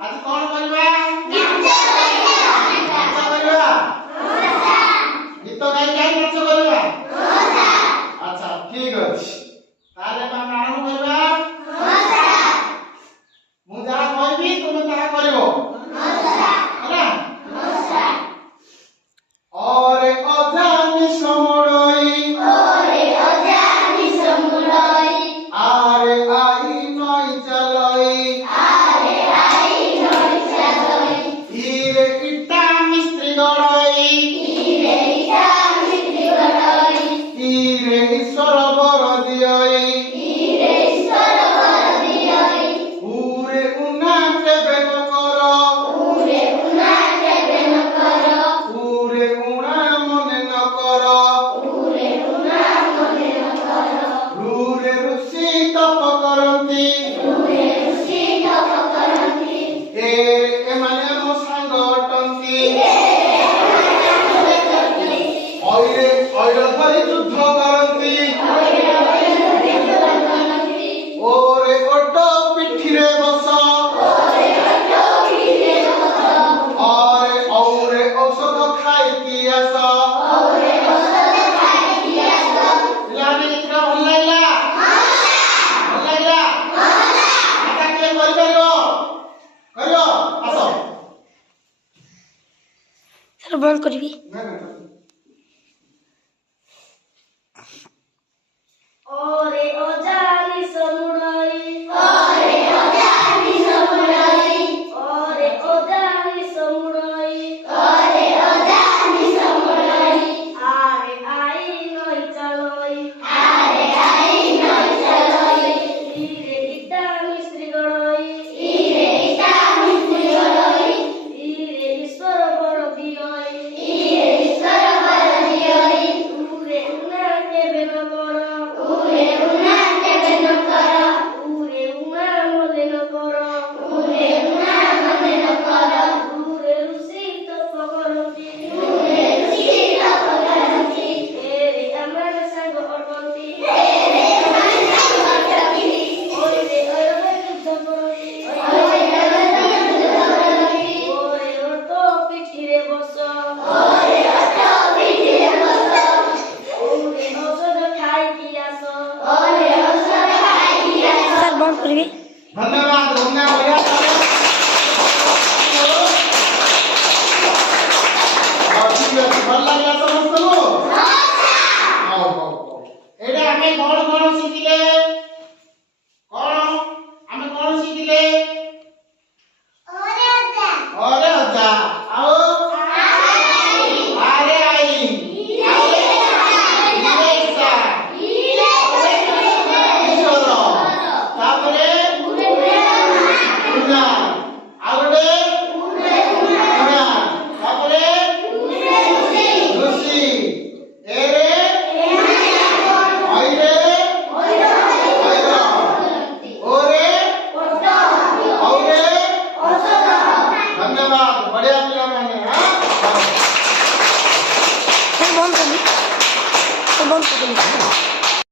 आज कौन करबा नाच करबा गीत गाई गाई नाच करबा अच्छा ठीक अछि ताले हम आरंभ करबा मु जरा कहबी तुम ताहा करिवो ହେଲା और अजानी समड़ई आरे आई नई चलई इरे इटा मिस्त्री गड़ई इरे ईश्वर बर दियई उरे उना केबे न कर उरे उना मने न कर रूरे ऋषि तप करंती एमाने मो सांग अटंती ऑइल धरी युद्ध करंती ओरे ओटो पिठी रे बस औरे औषध खाई की आस लाने इतना भल लागला आता के करि परियो करियो आसो सर बंद करबी ओरे अजानी समुड़ई आरे आई नई चलई इरे इटा मिस्त्री गड़ई इरे ईश्वर बर दियई उरे उना केबे न कर उरे उना मले न कर उरे ऋषि तप करंती एरे अमर संग अटंती ओरे अरवे युद्ध करंती ओरे ओटो पिठी रे बस ओरे औषध खाई की आस सर बंद करबी धन्यवाद रुंगा भैया और ठीक है भल लागला तो